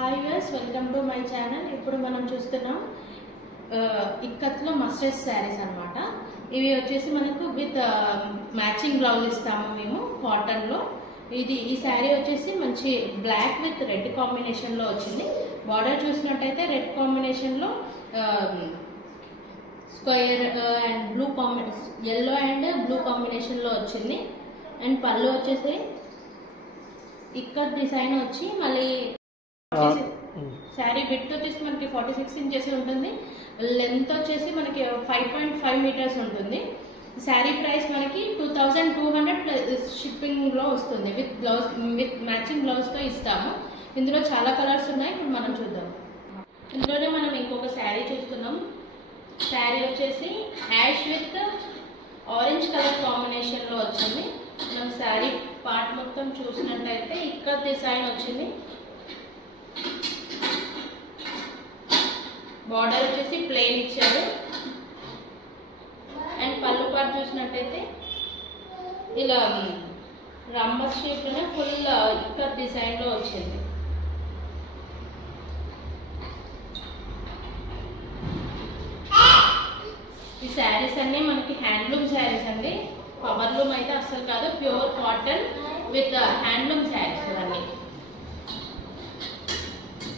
Hi viewers, welcome to my channel. ఇప్పుడు మనం చూస్తున్నాం ఇక్కత్లో మస్టర్డ్ శారీస్ అన్నమాట. ఇవి వచ్చేసి మనకు విత్ మ్యాచింగ్ బ్లౌజ్ ఇస్తాము మేము కాటన్లో. ఈ శారీ వచ్చేసి మంచి బ్లాక్ విత్ రెడ్ కాంబినేషన్లో వచ్చింది. బార్డర్ చూసినట్టయితే రెడ్ కాంబినేషన్లో square and blue yellow and blue కాంబినేషన్లో వచ్చింది. అండ్ పళ్ళు వచ్చేసి ఇక్కత్ డిజైన్ వచ్చి మళ్ళీ శారీ విడ్త్ వచ్చేసి మనకి 46 ఇంచెస్ ఉంటుంది. లెంత్ వచ్చేసి మనకి 5.5 మీటర్స్ ఉంటుంది. శారీ ప్రైస్ మనకి 2200 షిప్పింగ్ లో వస్తుంది. విత్ మ్యాచింగ్ బ్లౌజ్ తో ఇస్తాము. ఇందులో చాలా కలర్స్ ఉన్నాయి, ఇప్పుడు మనం చూద్దాం. ఇందులోనే మనం ఇంకొక శారీ చూస్తున్నాం. శారీ వచ్చేసి ash with orange colour combination లో వచ్చింది. మనం శారీ పార్ట్ మొత్తం చూసినట్టయితే ఇక్కత్ డిజైన్ వచ్చింది. బార్డర్ వచ్చేసి ప్లెయిన్ ఇచ్చారు. అండ్ పళ్ళు పార్ట్ చూసినట్టయితే ఇలా రంబస్ షేప్ లోనే ఫుల్ ఇక్కత్ డిజైన్ లో వచ్చింది. ఈ శారీస్ అన్ని మనకి హ్యాండ్లూమ్ శారీస్ అండి. పవర్లూమ్ అయితే అస్సలు కాదు, pure cotton with handloom saris ఇవన్నీ.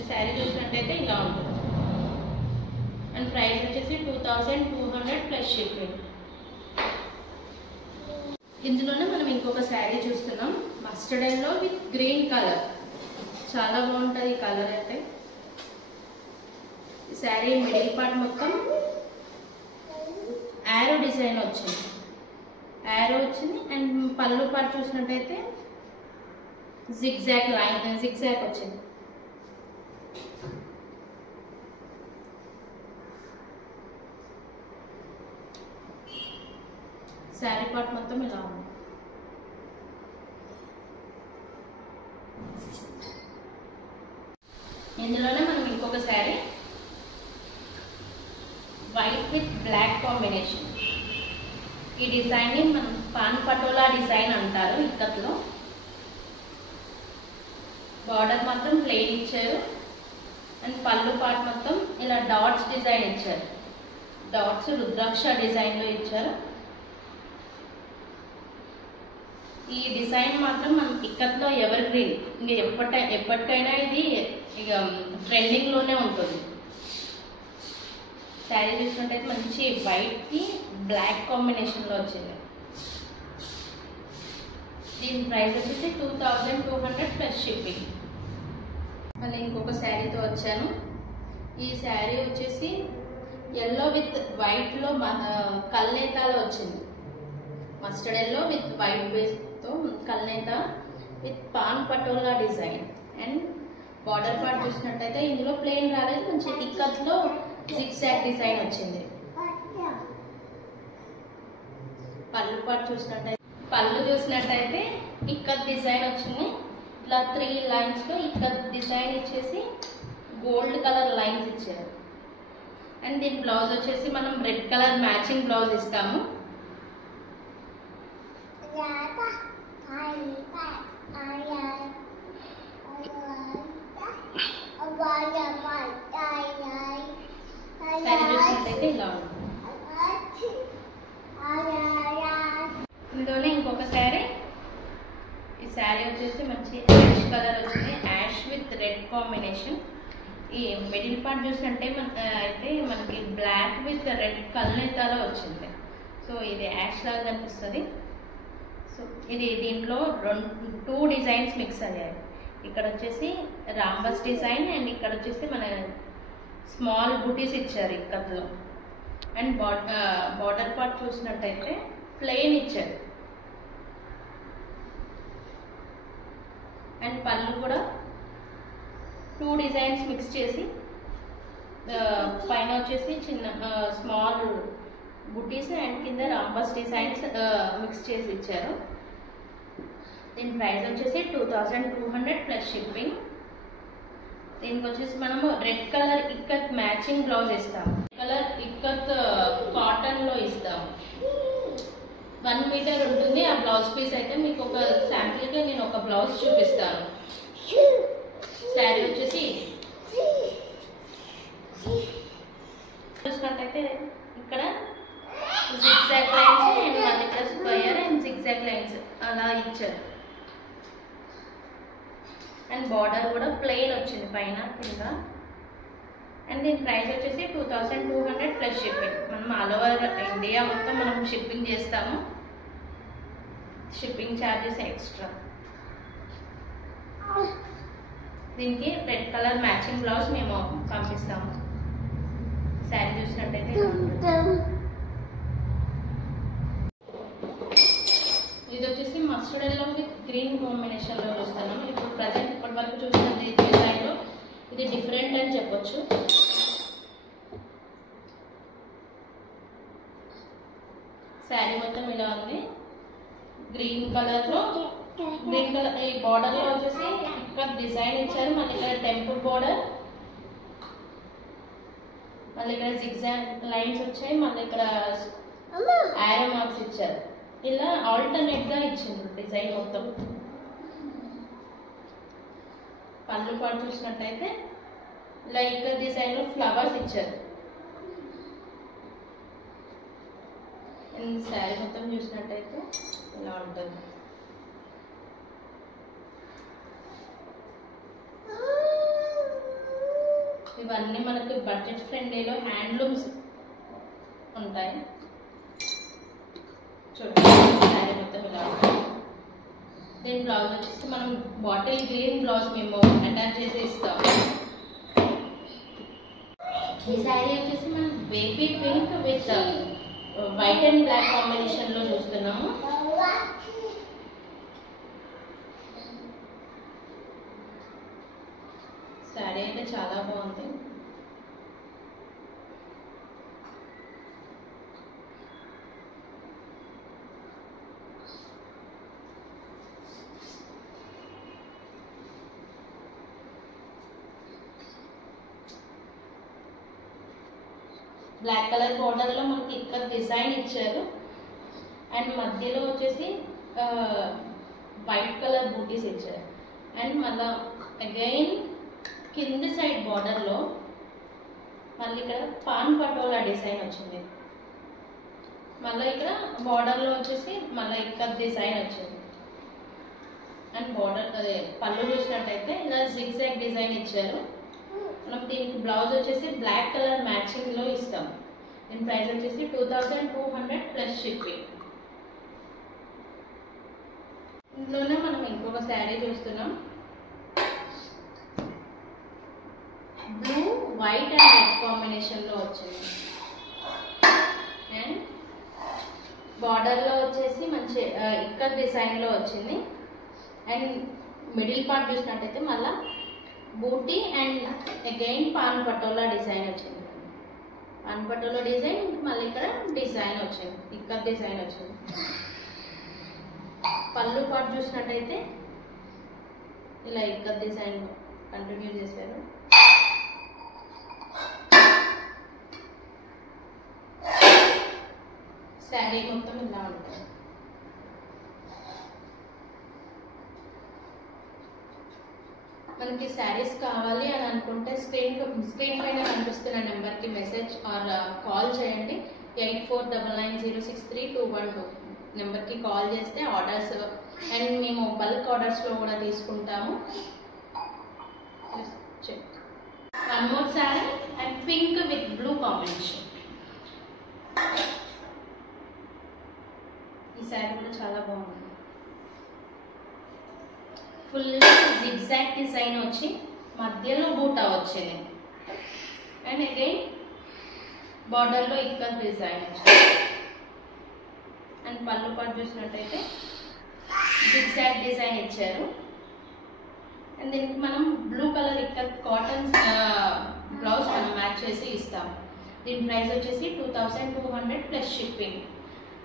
ఈ శారీ చూసినట్టయితే ఇలా ఉంటుంది. అండ్ ప్రైస్ వచ్చేసి 2200 ప్లస్ షిప్పింగ్. ఇందులోనే మనం ఇంకొక శారీ చూస్తున్నాం. Mustard yellow with green colour. చాలా బాగుంటుంది ఈ కలర్ అయితే. ఈ శారీ మిడిల్ పార్ట్ మొత్తం యారో డిజైన్ వచ్చింది. యారో వచ్చింది. అండ్ పళ్ళు పార్ట్ చూసినట్టయితే జిగ్జాగ్ వచ్చింది. శారీ పార్ట్ మొత్తం ఇలా ఉంది. ఇందులోనే మనం ఇంకొక sari white with black combination. ఈ డిజైన్ ని మనం పాన్ పటోలా డిజైన్ అంటారు ఇక్కత్లో. బార్డర్ మాత్రం ప్లెయిన్ ఇచ్చారు. అండ్ పళ్ళు పార్ట్ మొత్తం ఇలా డాట్స్ డిజైన్ ఇచ్చారు. డాట్స్ రుద్రాక్ష డిజైన్ లో ఇచ్చారు. ఈ డిజైన్ మాత్రం మన ఇక్కత్లో ఎవర్ గ్రీన్, ఇంకా ఎప్పటికైనా ఇది ఇక ట్రెండింగ్ లోనే ఉంటుంది. శారీ చూసినట్టయితే మంచి వైట్ కి బ్లాక్ కాంబినేషన్ లో వచ్చింది. దీని ప్రైస్ వచ్చేసి 2200 ప్లస్ షిప్పింగ్. మళ్ళీ ఇంకొక శారీతో వచ్చాను. ఈ శారీ వచ్చేసి ఎల్లో విత్ వైట్ లో కల్నేతాలో వచ్చింది. Mustard yellow with white base తో కల్నేత with paan patola design. And border part చూసినట్టయితే ఇందులో ప్లెయిన్ రాలేదు, మంచి ఇక్కత్ లో జిగ్జాగ్ డిజైన్ వచ్చింది. పళ్ళు చూసినట్టయితే ఇక్కత్ డిజైన్ వచ్చింది. ఇట్లా 3 లైన్స్ లో ఇక్కత్ డిజైన్ ఇచ్చేసి గోల్డ్ కలర్ లైన్స్ ఇచ్చారు. అండ్ దీని బ్లౌజ్ వచ్చేసి మనం రెడ్ కలర్ మ్యాచింగ్ బ్లౌజ్ ఇస్తాము. శారీ చూసినట్టయితే ఇలా ఉంటుంది. ఇందులోనే ఇంకొక శారీ. ఈ శారీ వచ్చేసి మంచి యాష్ కలర్ వచ్చింది. Ash with red combination. ఈ మిడిల్ పార్ట్ చూసినట్టే అయితే మనకి బ్లాక్ విత్ రెడ్ కల్నేతాలో వచ్చింది. సో ఇది యాష్ లాగా కనిపిస్తుంది. సో దీంట్లో 2 డిజైన్స్ మిక్స్ అయ్యాయి. ఇక్కడ వచ్చేసి రాంబస్ డిజైన్ అండ్ ఇక్కడ వచ్చేసి మన స్మాల్ బుటీస్ ఇచ్చారు ఇక్కత్లో. అండ్ బార్డర్ పార్ట్ చూసినట్టయితే ప్లెయిన్ ఇచ్చారు. అండ్ పళ్ళు కూడా 2 డిజైన్స్ మిక్స్ చేసి పైన వచ్చేసి చిన్న స్మాల్ బుటీస్ అండ్ కింద రాంబస్ డిజైన్స్ మిక్స్ చేసి ఇచ్చారు. దీని ప్రైస్ వచ్చేసి 2200 ప్లస్ షిప్పింగ్. దీనికి వచ్చేసి మనము red colour ikat matching blouse ఇస్తాము. కలర్ ఇక్కత్ కాటన్ లో ఇస్తాము. 1 మీటర్ ఉంటుంది ఆ బ్లౌజ్ పీస్ అయితే. మీకు ఒక శాంపిల్ గా నేను ఒక బ్లౌజ్ చూపిస్తాను. శారీ వచ్చేసి అండ్ బార్డర్ కూడా ప్లెయిన్ వచ్చింది పైన కింద. అండ్ దీని ప్రైస్ వచ్చేసి 2200 ప్లస్ షిప్పింగ్. మనం ఆల్ ఓవర్ ఇండియా మొత్తం మనం షిప్పింగ్ చేస్తాము, షిప్పింగ్ ఛార్జెస్ ఎక్స్ట్రా. దీనికి రెడ్ కలర్ మ్యాచింగ్ బ్లౌజ్ మేము పంపిస్తాము. శారీ చూసినట్టయితే ఇది వచ్చేసి మస్టర్డ్ ఎల్లో విత్ గ్రీన్ కాంబినేషన్లో చూస్తున్నాం. ఇప్పుడు ప్రజెంట్ ఇప్పటి వరకు చూసినది డిజైన్లో ఇది డిఫరెంట్ అని చెప్పొచ్చు. శారీ మొత్తం ఇలా ఉంది గ్రీన్ కలర్లో. గ్రీన్ కలర్ ఈ బార్డర్లో వచ్చేసి ఇక్కడ డిజైన్ ఇచ్చారు. మళ్ళీ ఇక్కడ టెంపుల్ బార్డర్, మళ్ళీ ఇక్కడ జిగ్జాగ్ లైన్స్ వచ్చాయి, మళ్ళీ ఇక్కడ ఆరో మార్క్స్ ఇచ్చారు. ఇలా ఆల్టర్నేట్ గా ఇచ్చింది డిజైన్ మొత్తం. పళ్ళు పాటు చూసినట్టయితే లైక్ డిజైన్ లో ఫ్లవర్స్ ఇచ్చారు. శారీ మొత్తం చూసినట్టయితే ఇలా ఉంటుంది. ఇవన్నీ మనకి బడ్జెట్ ఫ్రెండ్లీలో హ్యాండ్లూమ్స్ ఉంటాయి. చూడండి శారీ మొత్తం ఇలా ఉంటుంది. దీని బ్లౌజ్ వచ్చేసి మనం బాటిల్ గ్రీన్ బ్లౌజ్ మేము అటాచ్ చేసి ఇస్తాం. ఈ శారీ వచ్చేసి మనం baby pink with white and black combination లో చూస్తున్నాము. శారీ అయితే చాలా బాగుంది. బ్లాక్ కలర్ బార్డర్ లో మనకి ఇక్కడ డిజైన్ ఇచ్చారు. అండ్ మధ్యలో వచ్చేసి వైట్ కలర్ బూటీస్ ఇచ్చారు. అండ్ మళ్ళా అగైన్ కింది సైడ్ బార్డర్ లో మళ్ళీ ఇక్కడ పాన్ పటోలా డిజైన్ వచ్చింది. మళ్ళీ ఇక్కడ బార్డర్ లో వచ్చేసి మళ్ళీ ఇక్కడ డిజైన్ వచ్చింది. అండ్ బార్డర్ అదే పళ్ళు చూసినట్టయితే ఇలా జిగ్జాగ్ డిజైన్ ఇచ్చారు. మనం దీనికి బ్లౌజ్ వచ్చేసి బ్లాక్ కలర్ మ్యాచింగ్ లో ఇస్తాం. దీని ప్రైస్ వచ్చేసి 2200 ప్లస్ షిప్పింగ్. ఇందులోనే మనం ఇంకొక శారీ చూస్తున్నాం. Blue white and red combination లో వచ్చింది. అండ్ బార్డర్ లో వచ్చేసి మంచి ఇక్కడ డిజైన్ లో వచ్చింది. అండ్ మిడిల్ పార్ట్ చూసినట్టయితే మళ్ళా buti and again paan patola design వచ్చింది. పాన్ పటోలా డిజైన్ మళ్ళీ ఇక్కడ డిజైన్ వచ్చింది, ఇక్కడ డిజైన్ వచ్చింది. పళ్ళు పార్ట్ చూసినట్టయితే ఇలా ఇక్కడ డిజైన్ కంటిన్యూ చేశారు. శారీ మొత్తం ఇలా ఉంటుంది. మనకి శారీస్ కావాలి అని అనుకుంటే స్క్రీన్ పైన కనిపిస్తున్న నెంబర్కి మెసేజ్ ఆర్ కాల్ చేయండి. 8499063212 నెంబర్కి కాల్ చేస్తే ఆర్డర్స్ అండ్ మేము బల్క్ ఆర్డర్స్లో కూడా తీసుకుంటాము. One more sari and pink with blue combination. ఈ శారీ కూడా చాలా బాగుంది. ఫుల్ జిగ్జాగ్ డిజైన్ వచ్చి మధ్యలో బూటా వచ్చింది. అండ్ అగైన్ బార్డర్లో ఇక్కడ డిజైన్ వచ్చింది. అండ్ పళ్ళు పాటు చూసినట్టయితే జిగ్జాగ్ డిజైన్ ఇచ్చారు. అండ్ దీనికి మనం బ్లూ కలర్ ఇక్కడ కాటన్ బ్లౌజ్ మనం మ్యాచ్ చేసి ఇస్తాం. దీని ప్రైస్ వచ్చేసి 2200 ప్లస్ షిప్పింగ్.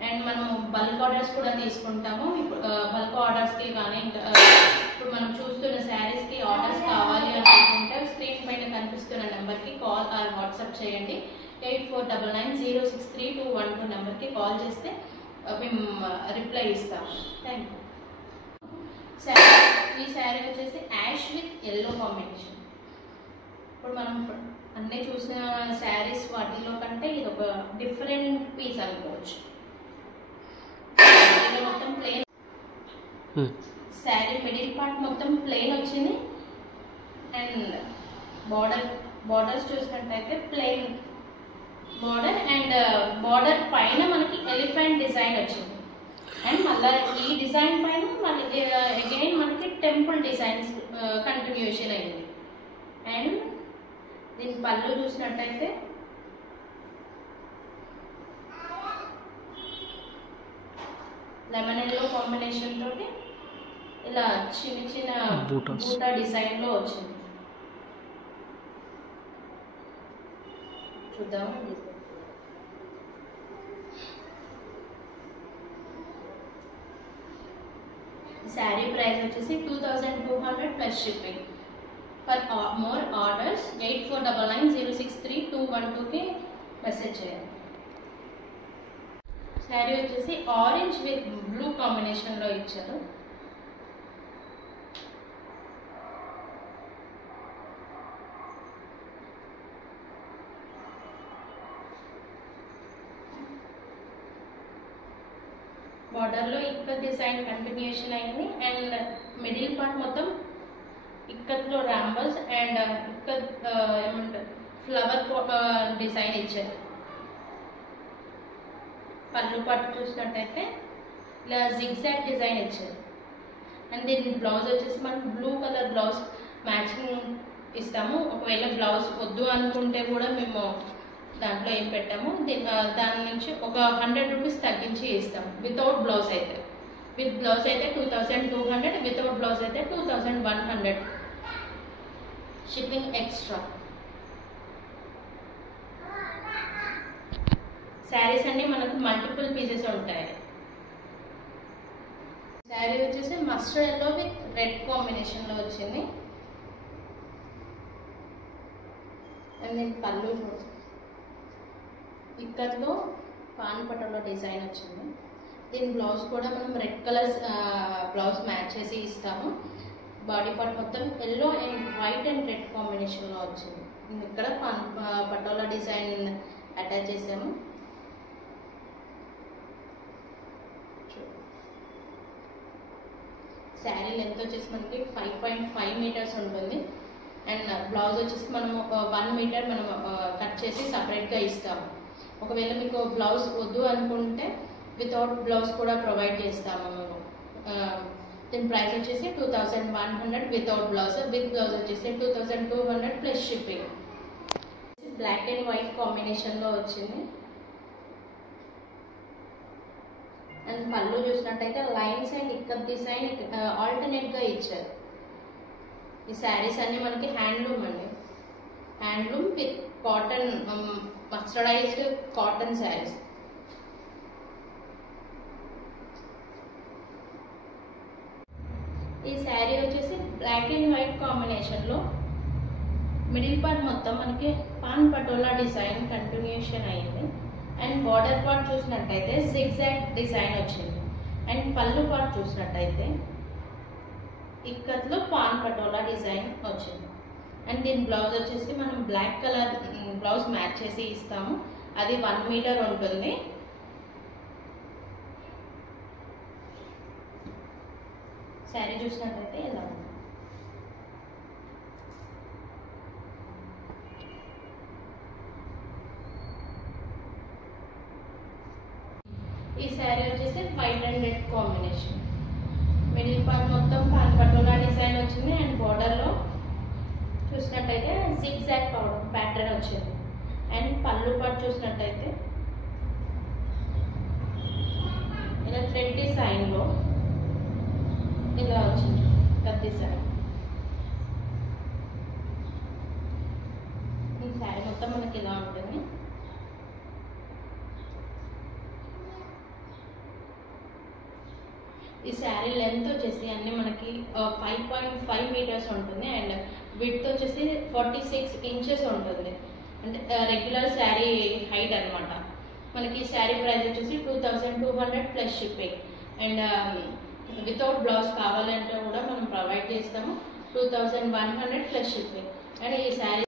అండ్ మనం బల్క్ ఆర్డర్స్ కూడా తీసుకుంటాము. ఇప్పుడు బల్క్ ఆర్డర్స్కి కానీ ఇంకా ఇప్పుడు మనం చూస్తున్న శారీస్కి ఆర్డర్స్ కావాలి అనుకుంటే స్క్రీన్ పైన కనిపిస్తున్న నెంబర్కి కాల్ ఆర్ వాట్సాప్ చేయండి. 8499063212 నెంబర్కి కాల్ చేస్తే మేము రిప్లై ఇస్తాము. Thank you. ఈ శారీ వచ్చేసి యాష్ విత్ ఎల్లో కాంబినేషన్. ఇప్పుడు మనం అన్నీ చూసిన శారీస్ వాటిలో కంటే ఇది ఒక డిఫరెంట్ పీస్ అనుకోవచ్చు. మొత్తం ప్లెయిన్ శారీ మిడిల్ పార్ట్ మొత్తం ప్లెయిన్ వచ్చింది. అండ్ బార్డర్స్ చూసినట్టయితే ప్లెయిన్ బార్డర్ అండ్ బార్డర్ పైన మనకి ఎలిఫెంట్ డిజైన్ వచ్చింది. అండ్ మళ్ళీ ఈ డిజైన్ పైన మళ్ళీ అగైన్ మనకి టెంపుల్ డిజైన్స్ కంటిన్యూషన్ అయింది. అండ్ దీని పళ్ళు చూసినట్టయితే లెమన్ ఎల్లో కాంబినేషన్ తోటి ఇలా చిన్న చిన్న బూటా డిజైన్ లో వచ్చింది. చూద్దాం. శారీ ప్రైస్ వచ్చేసి 2200 plus shipping. For more orders 8499063212కి మెసేజ్ చేయండి. శారీ వచ్చేసి ఆరెంజ్ విత్ బ్లూ కాంబినేషన్ లో ఇచ్చారు. బార్డర్ లో ఇక్కత్ డిజైన్ కంటిన్యూషన్ అయింది. అండ్ మిడిల్ పార్ట్ మొత్తం ఇక్కత్ లో రాంబల్స్ అండ్ ఇక్కత్ ఏమంటారు ఫ్లవర్ డిజైన్ ఇచ్చారు. పళ్ళు పార్ట్ చూసినట్టయితే ఇలా జిగ్జాగ్ డిజైన్ ఇచ్చారు. అండ్ దీని బ్లౌజ్ వచ్చేసి మనం బ్లూ కలర్ బ్లౌజ్ మ్యాచింగ్ ఇస్తాము. ఒకవేళ బ్లౌజ్ వద్దు అనుకుంటే కూడా మేము దాంట్లో ఏం పెట్టాము, దాని నుంచి ఒక 100 రూపీస్ తగ్గించి ఇస్తాము. వితౌట్ బ్లౌజ్ అయితే, విత్ బ్లౌజ్ అయితే 2200, వితౌట్ బ్లౌజ్ అయితే 2100 షిప్పింగ్ ఎక్స్ట్రా. శారీస్ అన్ని మనకు మల్టిపుల్ పీసెస్ ఉంటాయి. శారీ వచ్చేసి mustard yellow with red combination లో వచ్చింది. అండ్ నేను పళ్ళు ఇక్కత్లో పాన్ పటోలో డిజైన్ వచ్చింది. దీని బ్లౌజ్ కూడా మనం రెడ్ కలర్ బ్లౌజ్ మ్యాచ్ చేసి ఇస్తాము. బాడీ పార్ట్ మొత్తం yellow and white and red కాంబినేషన్లో వచ్చింది. ఇక్కడ పాన్ పటోలా డిజైన్ అటాచ్ చేసాము. శారీ లెంత్ వచ్చేసి మనకి 5.5 మీటర్స్ ఉంటుంది. అండ్ బ్లౌజ్ వచ్చేసి మనము 1 మీటర్ మనం కట్ చేసి సపరేట్గా ఇస్తాము. ఒకవేళ మీకు బ్లౌజ్ వద్దు అనుకుంటే వితౌట్ బ్లౌజ్ కూడా ప్రొవైడ్ చేస్తాము మేము. దీని ప్రైస్ వచ్చేసి 2100 వితౌట్ బ్లౌజ్, విత్ బ్లౌజ్ వచ్చేసి 2200 plus shipping. Black and white కాంబినేషన్లో వచ్చింది. అండ్ పళ్ళు చూసినట్టయితే లైన్స్ అండ్ ఇక్కత్ డిజైన్ ఆల్టర్నేట్గా ఇచ్చారు. ఈ శారీస్ అన్నీ మనకి హ్యాండ్లూమ్ అండి, handloom with cotton mercerised cotton saris. ఈ శారీ వచ్చేసి బ్లాక్ అండ్ వైట్ కాంబినేషన్లో మిడిల్ పార్ట్ మొత్తం మనకి పాన్ పటోలా డిజైన్ కంటిన్యూషన్ అయింది. అండ్ బార్డర్ పార్ట్ చూసినట్టయితే జిగ్జాగ్ డిజైన్ వచ్చింది. అండ్ పళ్ళు పార్ట్ చూసినట్టయితే ఇక్కత్లో పాన్ పటోలా డిజైన్ వచ్చింది. అండ్ దీని బ్లౌజ్ వచ్చేసి మనం బ్లాక్ కలర్ బ్లౌజ్ మ్యాచ్ చేసి ఇస్తాము. అది 1 మీటర్ ఉంటుంది. శారీ చూసినట్లయితే ఇలా ఉంది. ఈ శారీ వచ్చేసి white and red combination. Middle part మొత్తం పాన్ పటోలా డిజైన్ వచ్చింది. అండ్ బార్డర్లో చూసినట్టయితే జిగ్జాగ్ ప్యాటర్న్ వచ్చింది. అండ్ పళ్ళు పార్ట్ చూసినట్టయితే ఇలా థ్రెడ్ డిజైన్లో ఇలా వచ్చింది కట్ డిజైన్. ఈ శారీ మొత్తం మనకి ఇలా ఉంటుంది. ఈ శారీ లెంత్ వచ్చేసి అన్ని మనకి 5.5 మీటర్స్ ఉంటుంది. అండ్ విడ్త్ వచ్చేసి 46 ఇంచెస్ ఉంటుంది. అంటే రెగ్యులర్ శారీ హైట్ అనమాట. మనకి శారీ ప్రైస్ వచ్చేసి 2200 plus shipping. And without blouse కావాలంటే కూడా మనం ప్రొవైడ్ చేస్తాము. 2100 ప్లస్ షిప్పింగ్. అండ్ ఈ శారీ